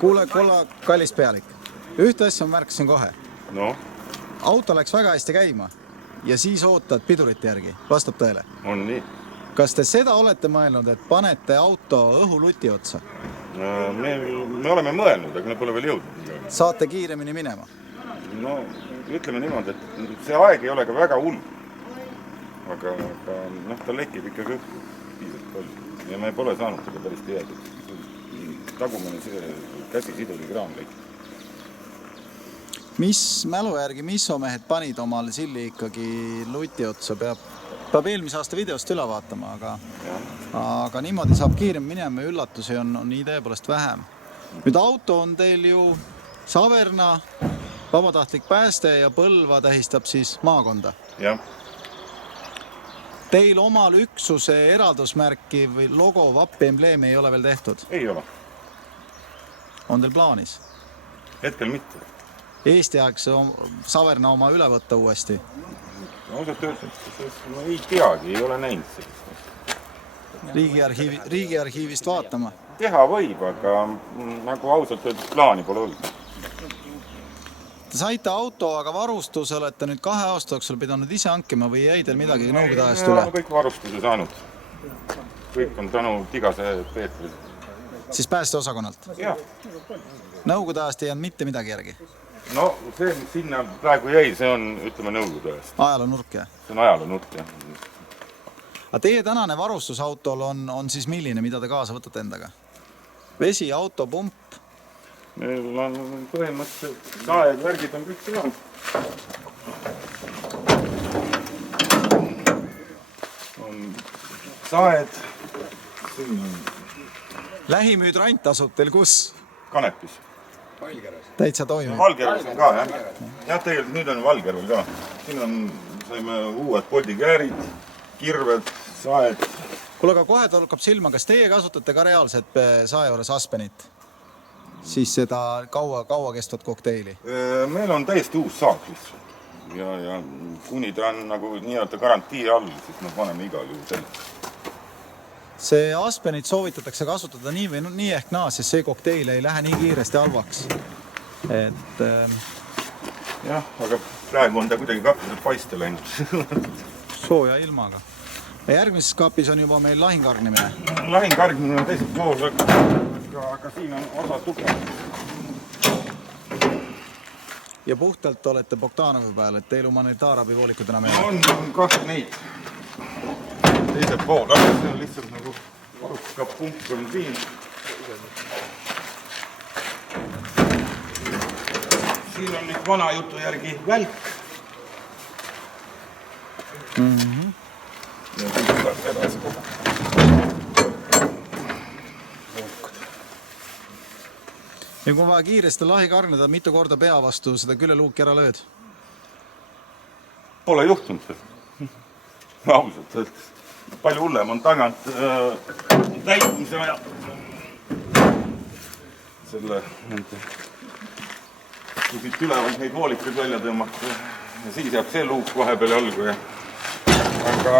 Kuule, kallis pealik. Ühte asja ma märkasin kohe. No? Auto läks väga hästi käima ja siis ootad pidurite järgi. Vastab tõele. On nii. Kas te seda olete mõelnud, et panete auto õhuluti otsa? Me oleme mõelnud, aga me pole veel jõudnud. Saate kiiremini minema? No, ütleme niimoodi, et see aeg ei ole ka väga hull. Aga ta lekib ikkagi õhku piisavalt palju. Ja me pole saanud seda päris teada. Tagumine see käsisiduri kraam lekib. Mis mälu järgi missomehed panid omal silli ikkagi luti otsa? Peab eelmise aasta videost üle vaatama, aga niimoodi saab kiirem minema ja üllatusi on idee poolest vähem. Nüüd auto on teil ju Saverna, vabatahtlik pääste ja Põlva tähistab siis maakonda. Jah. Teil omal üksuse eraldusmärki või logo, vappi, embleemi ei ole veel tehtud? Ei ole. On teil plaanis? Hetkel mitte. Eesti aeg Saverna oma üle võtta uuesti? Ausalt öeldes, ma ei teagi, ei ole näinud sellist. Riigiarhiivist vaatama? Teha võib, aga nagu ausalt öeldes plaani pole olnud. Te saite auto, aga varustuse olete nüüd 2 aasta jooksul pidanud ise hankima või jäi teil midagi nõukogude ajast üle? Kõik varustuse saanud. Kõik on tänu Tigase Peetri. Siis päästeosakonnalt? Jah. Nõukogude ajast ei jäänud mitte midagi järgi? No see, mis sinna praegu jäi, see on, ütleme, nõukogude ajast. Ajaloonurk, jah? See on ajaloonurk, jah. Aga teie tänane varustusautol on siis milline, mida te kaasa võtate endaga? Vesi, auto, pump? Meil on põhimõtteliselt saed, värgid on kõik saanud. On saed. Lähimüüdrant asub teil kus? Kanepis. Täitsa toimib. Valgerus on ka, jah. Jah, tegelikult nüüd on Valgerul ka. Siin saime uued poldikäärid, kirved, saed. Kuule, aga kohe torkab silma, kas teie kasutate ka reaalset sae juures Aspenit? Siis seda kaua kestvat kokteili? Meil on täiesti uus saak lihtsalt. Ja kuni ta on nagu nii-öelda garantii all, siis me paneme igal juhul selleks. See Aspenit soovitatakse kasutada nii või nii ehk naa, sest see kokteil ei lähe nii kiiresti halvaks. Jah, aga praegu on ta kuidagi kakkuselt paiste läinud. Sooja ilmaga. Ja järgmises kaapis on juba meil lahingargnemine. Lahingargnemine on teisel pool, aga siin on osa tuge. Ja puhtalt olete Bogdanovi peal, et teil humanitaarabivoolikutena meil on kah neid. Teisel pool, aga see on lihtsalt nagu varustuskap pump on siin. Siin on nüüd vana jutu järgi välk. Ja siin tuleb edasi kogu. Ja kui vaja kiiresti lahi karneda, mitu korda pea vastu seda küleluuki ära lööd? Pole juhtunud seda. Ausalt öeldes. Palju hullem on tagant täitmise aja. Selle, kui siit ülevalt neid voolikuid välja tõmmata ja siis jääb see luuk kohe peale jalgu. Aga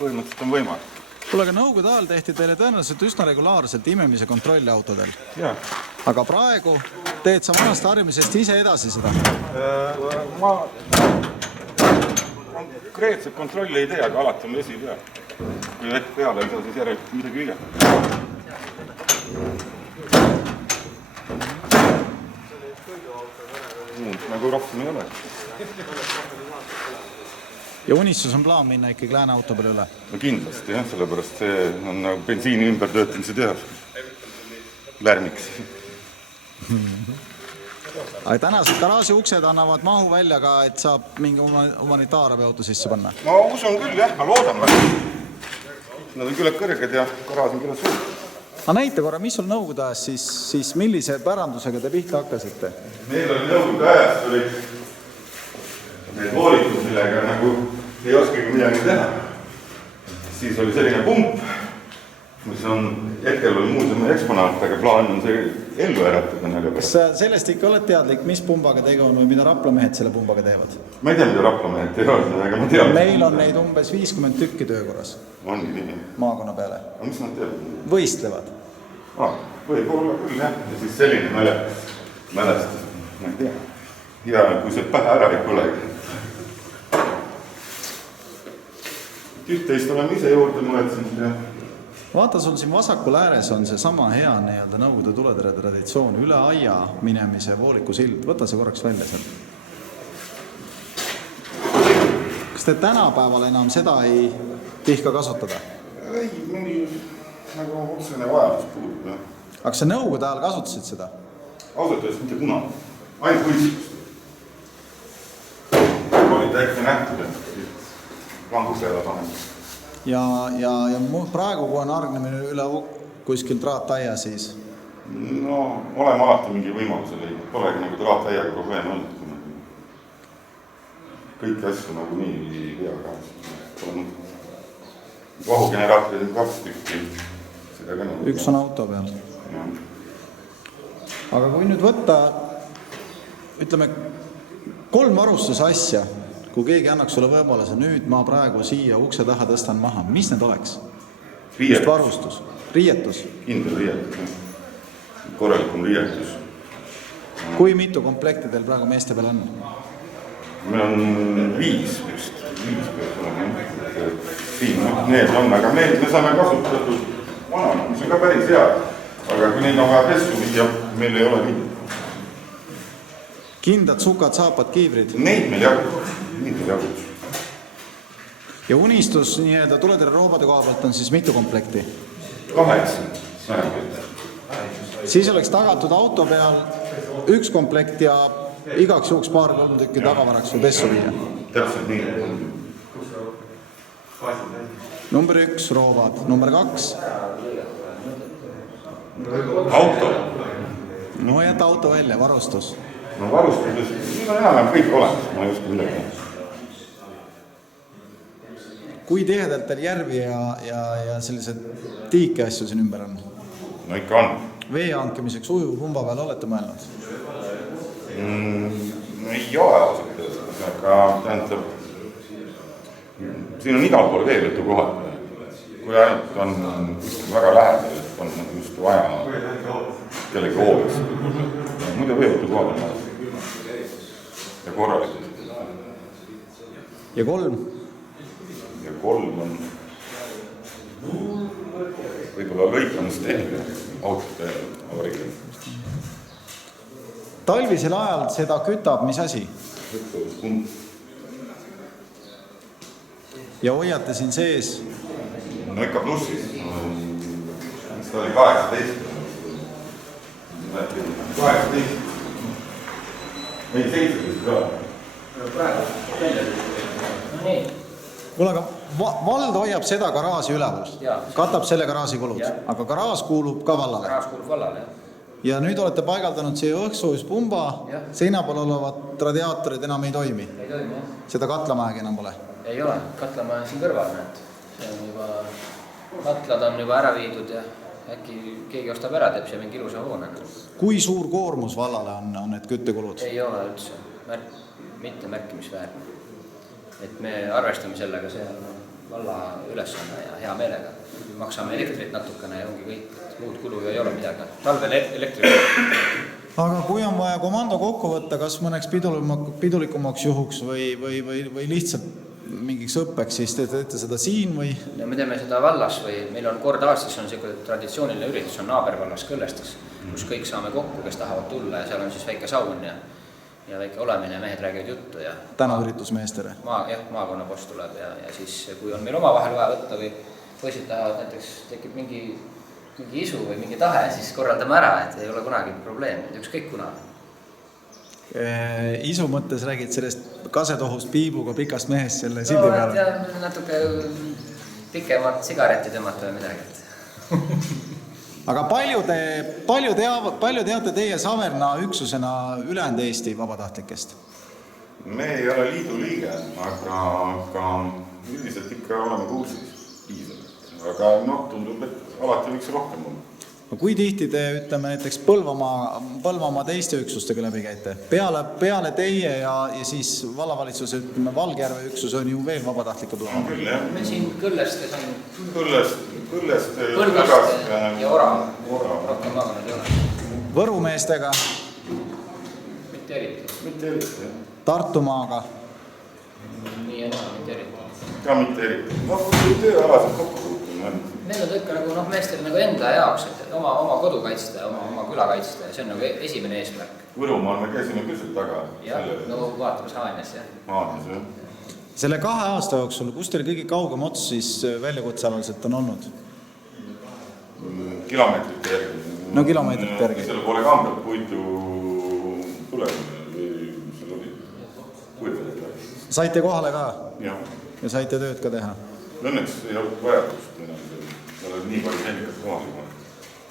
põhimõtteliselt on võimalik. Kuule, aga nõukogude ajal tehti teile tõenäoliselt üsna regulaarselt imemise kontrolli autodel. Aga praegu teed sa vanast harjumisest ise edasi seda? Ma konkreetselt kontrolli ei tee, aga alati on vesi peal. Kui vett peale ei saa, siis järelikult midagi viga. Nagu rohkem ei ole. Ja unistus on plaan minna ikkagi lääne auto peale üle? No kindlasti, jah, sellepärast see on nagu bensiini ümbertöötamise tehas. Lärmiks. Aga tänased garaaži uksed annavad mahu välja ka, et saab mingi humanitaarabi auto sisse panna? Ma usun küll, jah, ma loodan. Nad on küllalt kõrged ja garaaž on küllalt suur. Aga näite korra, mis sul nõukogude ajas siis millise pärandusega te pihta hakkasite? Meil oli nõukogude ajast oli need voolikud, millega nagu ei oskagi midagi teha. Siis oli selline pump, mis on hetkel oli muuseumi eksponaat, aga plaan on see ellu äratada. Kas sellest ikka oled teadlik, mis pumbaga tegu on või mida raplamehed selle pumbaga teevad? Ma ei tea, mida raplamehed teevad, aga ma tean. Meil on neid umbes 50 tükki töökorras. Ongi nii. Maakonna peale. Aga mis nad teevad? Võistlevad. võib-olla küll jah, ja siis selline mälestus, ma ei tea, hea, kui see pähe ära ei põlegi. Üht-teist oleme ise juurde muretsenud ja vaata, sul siin vasakul ääres on see sama hea nii-öelda Nõukogude tuletere traditsioon, üle aia minemise Vooliku sild, võta see korraks välja sealt. Kas te tänapäeval enam seda ei tihka kasutada? ei, mingi nagu otsene vajadus puudub. Aga sa Nõukogude ajal kasutasid seda? Ausalt öeldes mitte kunagi, ainult võistlust. Oli täitsa nähtud, et langu peale panema. Ja praegu, kui on hargnemine üle kuskil traataia, siis? No, oleme alati mingi võimaluse leidnud. Polegi nagu traataiaga probleem olnud. Kõiki asju nagu nii ei pea ka. Vahugeneraatorid on 2 tükki. Üks on auto peal. Aga kui nüüd võtta, ütleme, 3 varustuse asja, kui keegi annaks sulle võimaluse, nüüd ma praegu siia ukse taha tõstan maha, mis need oleks? Just varustus, riietus. Kindel riietus, korralikum riietus. Kui mitu komplekti teil praegu meeste peal on? Meil on 5 just, 5 peaks olema. Need on, aga me saame kasutatud vanana, mis on ka päris hea. Aga kui neid on vaja pessu viia, meil ei ole nii. Kindad, sukad, saapad, kiivrid? Neid meil jagub. Ja unistus nii-öelda tuletere roobade koha pealt on siis mitu komplekti? 8. Siis oleks tagatud auto peal 1 komplekt ja igaks juhuks 2-3 tükki tagavaraks või pessu viia? Täpselt nii. Number 1 roovad, number 2? Auto. No jäta auto välja, varustus. No varustuses, nüüd on enam kõik olemas, ma ei oska midagi. Kui tihedalt teil järvi ja sellised tiike asju siin ümber on? No ikka on. Vee hankimiseks ujuvpumba peal olete mõelnud? No ei ole ausalt öeldes, aga tähendab, siin on igal pool veelõtu kohad. Kui ainult on väga lähedal, et on just vaja kellegi hooleks. Muidu veelõtu kohad on vaja. Ja korralikult. Ja 3? Ja 3 on võib-olla lõikamistehnika autode avariga. Talvisel ajal seda kütab mis asi? Ja hoiate siin sees? No ikka plussis. Seda oli 18. 18. Ei, 17 ka. Kuule, aga vald hoiab seda garaaži üleval. Katab selle garaaži kulud. Aga garaaž kuulub ka vallale. Garaaž kuulub vallale, jah. Ja nüüd olete paigaldanud siia õhksoojuspumba, seina pool olevad radiaatorid enam ei toimi? Ei toimi, jah. Seda katlamaegi enam pole? Ei ole, katlama on siin kõrval, näed. See on juba, katlad on juba ära viidud ja äkki keegi ostab ära, teeb siia mingi ilusa hoone. Kui suur koormus vallale on need küttekulud? Ei ole üldse, mitte märkimisväärne. Et me arvestame sellega, see on valla ülesanne ja hea meelega. Maksame elektrit natukene ja ongi kõik, muud kulu ei ole midagi. Talvel elektrit. Aga kui on vaja komando kokku võtta, kas mõneks pidulikumaks juhuks või lihtsalt mingiks õppeks, siis te teete seda siin või? No, me teeme seda vallas või meil on kord aastas on see traditsiooniline üritus, on naabervallas Kõllestes, kus kõik saame kokku, kes tahavad tulla ja seal on siis väike saun ja väike olemine, mehed räägivad juttu ja tänaüritusmeestele? Maakonna post tuleb ja siis kui on meil oma vahel vaja võtta või poisid tahavad näiteks tekib mingi isu või mingi tahe, siis korraldame ära, et ei ole kunagi probleem, ükskõik kunagi. Isu mõttes räägid sellest kasetohust piibuga pikast mehest selle sildi peale? Ja natuke pikemalt sigareti tõmmata või midagi. Aga palju teate teie Saverna üksusena ülejäänud Eesti vabatahtlikest? Me ei ole liidu liige, aga üldiselt ikka oleme kursis piisavalt. Aga tundub, et alati võiks rohkem olla. kui tihti te, ütleme näiteks Põlvamaa teiste üksustega läbi käite? Peale teie ja siis vallavalitsuse, ütleme, Valgjärve üksus on ju veel vabatahtlikud on küll, jah. Me siin Kõllestes on Kõllest Põlvast ja Orav. Rohkem maakonnad ei ole. Võrumeestega? Mitte eriti. Tartumaaga? Nii ja naa, mitte eriti. Ka mitte eriti. Tööalaselt kokku puutunud. Meil on ikka nagu, meestel nagu enda jaoks, et oma kodu kaitsta ja oma küla kaitsta ja see on nagu esimene eesmärk. Võrumaal me käisime küll taga. Jah, no vaatamas Haanjas, jah. Haanjas, jah. Selle 2 aasta jooksul, kus teil kõige kaugem ots siis väljakutsealaliselt on olnud? Kilomeetrite järgi. No kilomeetrite järgi. Selle poole kambelt puitu tulemine või seal oli puitu. Saite kohale ka? Jah. Ja saite tööd ka teha? Õnneks ei olnud vajadust enam. Seal oli nii palju tehnikat kohal.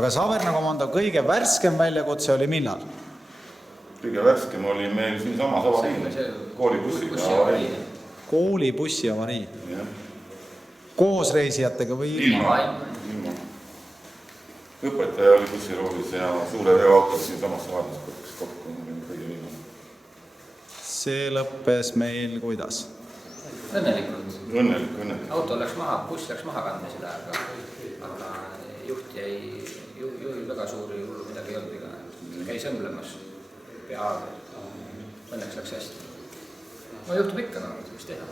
Aga Saverna komando kõige värskem väljakutse oli millal? Kõige värskem oli meil siin samas avariin. Koolibussiga. Koolibussi avarii? Koos reisijatega või ilma? Ilma. Õpetaja oli bussiroolis ja suure veoautos siin samas avariis kokku kõige viimane. See lõppes meil kuidas? Õnnelikult. Õnnelik. Auto läks maha, buss läks maha kandmisele, aga juht juhil väga suuri hullu midagi ei olnud iga. Käis õmblemas peaaegu. Õnneks läks hästi. No juhtub ikka, mis teha.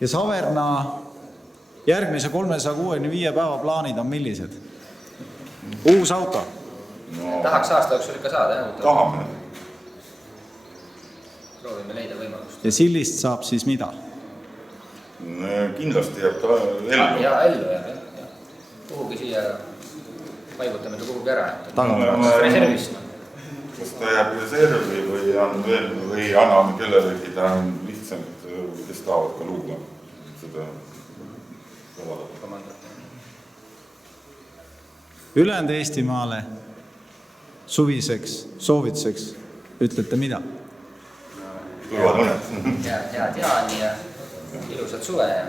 Ja Saverna järgmise 365 päeva plaanid on millised? Uus auto? Tahaks aasta jooksul ikka saada, jah? Tahame. Proovime leida võimalust. Ja Sillist saab siis mida? Kindlasti jääb ta ellu. Ja ellu jääb, jah. Kuhugi siia paigutame ta kuhugi ära. Reservist. Kas ta jääb reservi või anname kellelegi, ta on lihtsalt, kes tahavad ka luua seda komandot. Ülejäänud Eestimaale suviseks soovituseks ütlete mida? Tulevad mõned. Head jaani ja ilusat suve ja